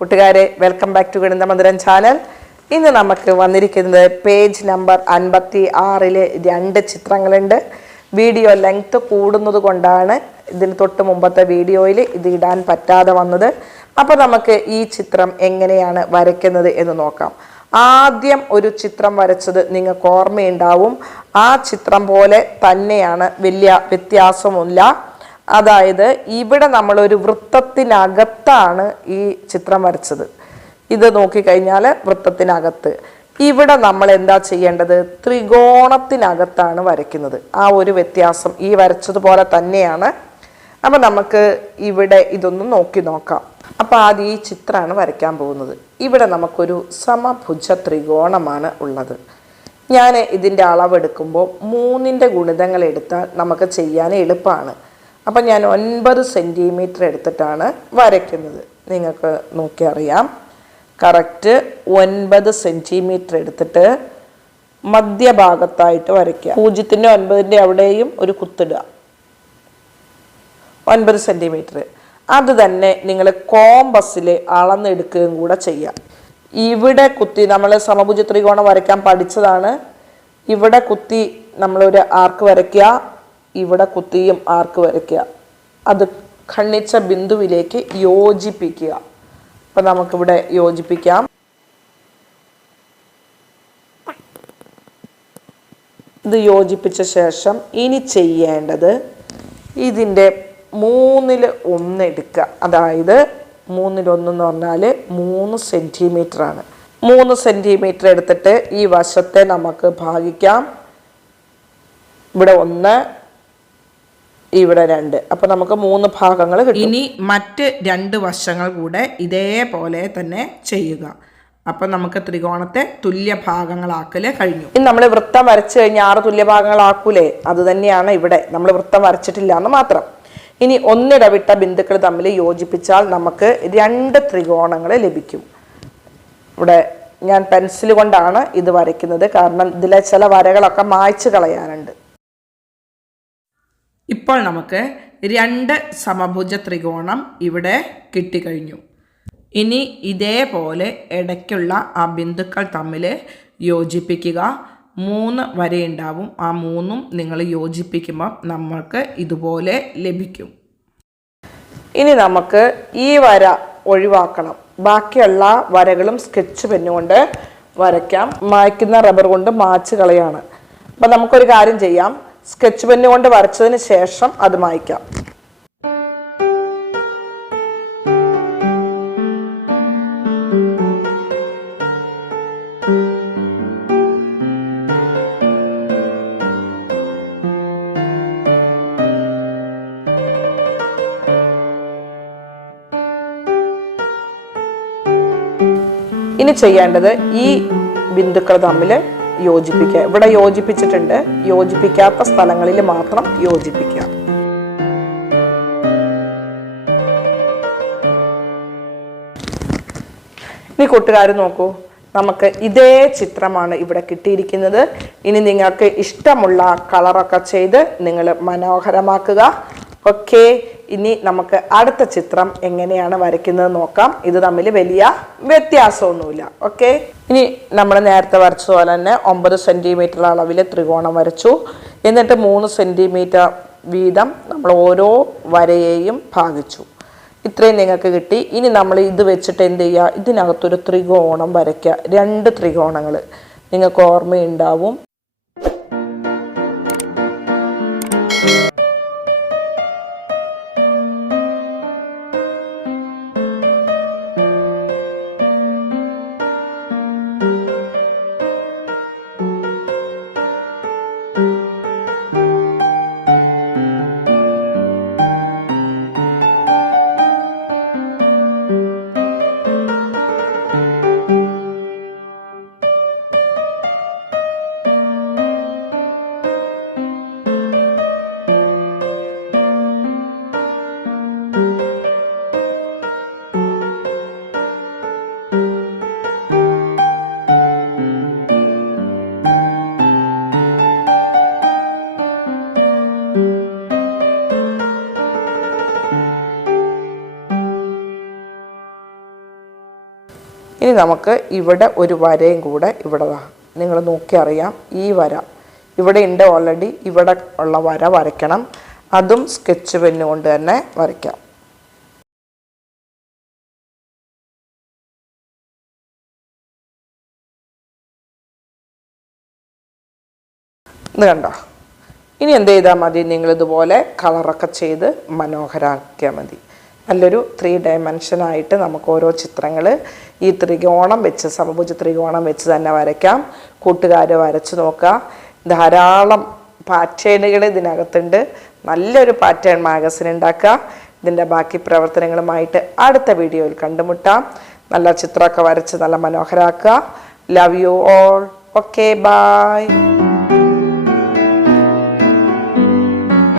കൂട്ടുകാരെ welcome back to ഗണിതമന്ദിരം channel. ഇന്ന് നമുക്ക് വന്നിരിക്കുന്നത് പേജ് നമ്പർ 56-ലെ 2 ചിത്രങ്ങളുണ്ട്. വീഡിയോ ലെങ്ത് കൂടുന്നത് കൊണ്ടാണ് ഇതിന് തൊട്ട് മുമ്പത്തെ വീഡിയോയിൽ ഇത് ഇടാൻ പറ്റാതെ വന്നത്. അപ്പോൾ നമുക്ക് ഈ ചിത്രം എങ്ങനെയാണ് വരയ്ക്കുന്നത് എന്ന് നോക്കാം. ആദ്യം ഒരു ചിത്രം വരച്ചത് നിങ്ങൾക്ക് ഓർമ്മയുണ്ടാവും. ആ ചിത്രം പോലെ തന്നെയാണ്, വലിയ വ്യത്യാസമില്ല. അതായത് ഇവിടെ നമ്മളൊരു വൃത്തത്തിനകത്താണ് ഈ ചിത്രം വരച്ചത്. ഇത് നോക്കിക്കഴിഞ്ഞാൽ വൃത്തത്തിനകത്ത്. ഇവിടെ നമ്മൾ എന്താ ചെയ്യേണ്ടത്? ത്രികോണത്തിനകത്താണ് വരയ്ക്കുന്നത്. ആ ഒരു വ്യത്യാസം ഈ വരച്ചതുപോലെ തന്നെയാണ്. അപ്പം നമുക്ക് ഇവിടെ ഇതൊന്ന് നോക്കാം. അപ്പം ആദ്യം ഈ ചിത്രമാണ് വരയ്ക്കാൻ പോകുന്നത്. ഇവിടെ നമുക്കൊരു സമഭുജ ത്രികോണമാണ് ഉള്ളത്. ഞാൻ ഇതിൻ്റെ അളവെടുക്കുമ്പോൾ 3ൻ്റെ ഗുണിതങ്ങൾ എടുത്താൽ നമുക്ക് ചെയ്യാൻ എളുപ്പമാണ്. അപ്പം ഞാൻ 9 സെൻറ്റിമീറ്റർ എടുത്തിട്ടാണ് വരയ്ക്കുന്നത്. നിങ്ങൾക്ക് നോക്കിയറിയാം. കറക്റ്റ് 9 സെൻറ്റിമീറ്റർ എടുത്തിട്ട് മധ്യഭാഗത്തായിട്ട് വരയ്ക്കുക. 0-ൻ്റെ 9-ൻ്റെ അവിടെയും ഒരു കുത്തിടുക. 9 സെൻറ്റിമീറ്റർ. അത് തന്നെ നിങ്ങൾ കോമ്പസിൽ അളന്നെടുക്കുകയും കൂടെ ചെയ്യാം. ഇവിടെ കുത്തി നമ്മൾ സമഭുജ ത്രികോണം വരയ്ക്കാൻ പഠിച്ചതാണ്. ഇവിടെ കുത്തി നമ്മളൊരു ആർക്ക് വരയ്ക്കുക, ഇവിടെ കുത്തിയും ആർക്ക് വരയ്ക്കുക. അത് ഖണ്ഡിച്ച ബിന്ദുവിലേക്ക് യോജിപ്പിക്കുക. അപ്പം നമുക്കിവിടെ യോജിപ്പിക്കാം. ഇത് യോജിപ്പിച്ച ശേഷം ഇനി ചെയ്യേണ്ടത് ഇതിൻ്റെ 1/3 എടുക്കുക. അതായത് 1/3 എന്ന് പറഞ്ഞാൽ 3 സെൻറ്റിമീറ്റർ ആണ്. 3 സെൻറ്റിമീറ്റർ എടുത്തിട്ട് ഈ വശത്തെ നമുക്ക് ഭാഗിക്കാം. ഇവിടെ 1, ഇവിടെ 2. അപ്പം നമുക്ക് 3 ഭാഗങ്ങൾ കിട്ടും. ഇനി മറ്റ് 2 വശങ്ങൾ കൂടെ ഇതേപോലെ തന്നെ ചെയ്യുക. അപ്പം നമുക്ക് ത്രികോണത്തെ തുല്യ ഭാഗങ്ങളാക്കൽ കഴിഞ്ഞു. ഇനി നമ്മൾ വൃത്തം വരച്ചു കഴിഞ്ഞാൽ 6 തുല്യ ഭാഗങ്ങളാക്കൂലേ? അത് തന്നെയാണ് ഇവിടെ. നമ്മൾ വൃത്തം വരച്ചിട്ടില്ല എന്ന് മാത്രം. ഇനി ഒന്നിടവിട്ട ബിന്ദുക്കൾ തമ്മിൽ യോജിപ്പിച്ചാൽ നമുക്ക് 2 ത്രികോണങ്ങൾ ലഭിക്കും. ഇവിടെ ഞാൻ പെൻസിൽ കൊണ്ടാണ് ഇത് വരയ്ക്കുന്നത്. കാരണം ഇതിലെ ചില വരകളൊക്കെ മായ്ച്ചു കളയാനുണ്ട്. ഇപ്പോൾ നമുക്ക് 2 സമഭുജ ത്രികോണം ഇവിടെ കിട്ടിക്കഴിഞ്ഞു. ഇനി ഇതേപോലെ ഇടയ്ക്കുള്ള ആ ബിന്ദുക്കൾ തമ്മിൽ യോജിപ്പിക്കുക. 3 വരയുണ്ടാവും. ആ 3ഉം നിങ്ങൾ യോജിപ്പിക്കുമ്പോൾ നമ്മൾക്ക് ഇതുപോലെ ലഭിക്കും. ഇനി നമുക്ക് ഈ വര ഒഴിവാക്കണം. ബാക്കിയുള്ള വരകളും സ്കെച്ച് പെന്നുകൊണ്ട് വരയ്ക്കാം. മായ്ക്കുന്ന റബ്ബർ കൊണ്ട് മായ്ച്ച് കളയാണ്. അപ്പം നമുക്കൊരു കാര്യം ചെയ്യാം. സ്കെച്ച് പെന്ന് കൊണ്ട് വരച്ചതിന് ശേഷം അത് മായ്ക്കാം. ഇനി ചെയ്യേണ്ടത് ഈ ബിന്ദുക്കൾ തമ്മിൽ യോജിപ്പിക്കുക. ഇവിടെ യോജിപ്പിച്ചിട്ടുണ്ട്. യോജിപ്പിക്കാത്ത സ്ഥലങ്ങളിൽ മാത്രം യോജിപ്പിക്കുക. ഇനി കൂട്ടുകാർ നോക്കൂ, നമുക്ക് ഇതേ ചിത്രമാണ് ഇവിടെ കിട്ടിയിരിക്കുന്നത്. ഇനി നിങ്ങൾക്ക് ഇഷ്ടമുള്ള കളറൊക്കെ ചെയ്ത് നിങ്ങൾ മനോഹരമാക്കുക. ഓക്കെ, ഇനി നമുക്ക് അടുത്ത ചിത്രം എങ്ങനെയാണ് വരയ്ക്കുന്നത് നോക്കാം. ഇത് തമ്മിൽ വലിയ വ്യത്യാസമൊന്നുമില്ല. ഓക്കെ, ഇനി നമ്മൾ നേരത്തെ വരച്ചതുപോലെ തന്നെ 9 സെൻറ്റിമീറ്റർ അളവിൽ ത്രികോണം വരച്ചു. എന്നിട്ട് 3 സെൻറ്റിമീറ്റർ വീതം നമ്മൾ ഓരോ വരയെയും ഭാഗിച്ചു. ഇത്രയും നിങ്ങൾക്ക് കിട്ടി. ഇനി നമ്മൾ ഇത് വെച്ചിട്ട് എന്ത് ചെയ്യുക? ഇതിനകത്തൊരു ത്രികോണം വരയ്ക്കുക. 2 ത്രികോണങ്ങൾ നിങ്ങൾക്ക് ഓർമ്മയുണ്ടാവും. ഇനി നമുക്ക് ഇവിടെ ഒരു വരയും കൂടെ ഇവിടെ നിങ്ങൾ നോക്കി അറിയാം, ഈ വര ഇവിടെ ഉണ്ട് ഓൾറെഡി. ഇവിടെ ഉള്ള വര വരയ്ക്കണം. അതും സ്കെച്ച് പെന്ന് കൊണ്ട് തന്നെ വരയ്ക്കാം. ഇത് കണ്ടോ? ഇനി എന്ത് ചെയ്താൽ മതി, നിങ്ങളിതുപോലെ കളറൊക്കെ ചെയ്ത് മനോഹരമാക്കിയാൽ മതി. നല്ലൊരു 3 ഡയമെൻഷനായിട്ട് നമുക്ക് ഓരോ ചിത്രങ്ങൾ ഈ ത്രികോണം വെച്ച്, സമഭുജ ത്രികോണം വെച്ച് തന്നെ വരയ്ക്കാം. കൂട്ടുകാർ വരച്ച് നോക്കുക. ധാരാളം പാറ്റേണുകൾ ഇതിനകത്തുണ്ട്. നല്ലൊരു പാറ്റേൺ മാഗസിൻ ഉണ്ടാക്കുക. ഇതിൻ്റെ ബാക്കി പ്രവർത്തനങ്ങളുമായിട്ട് അടുത്ത വീഡിയോയിൽ കണ്ടുമുട്ടാം. നല്ല ചിത്രമൊക്കെ വരച്ച് നല്ല മനോഹരമാക്കുക. Love you all. Okay, by.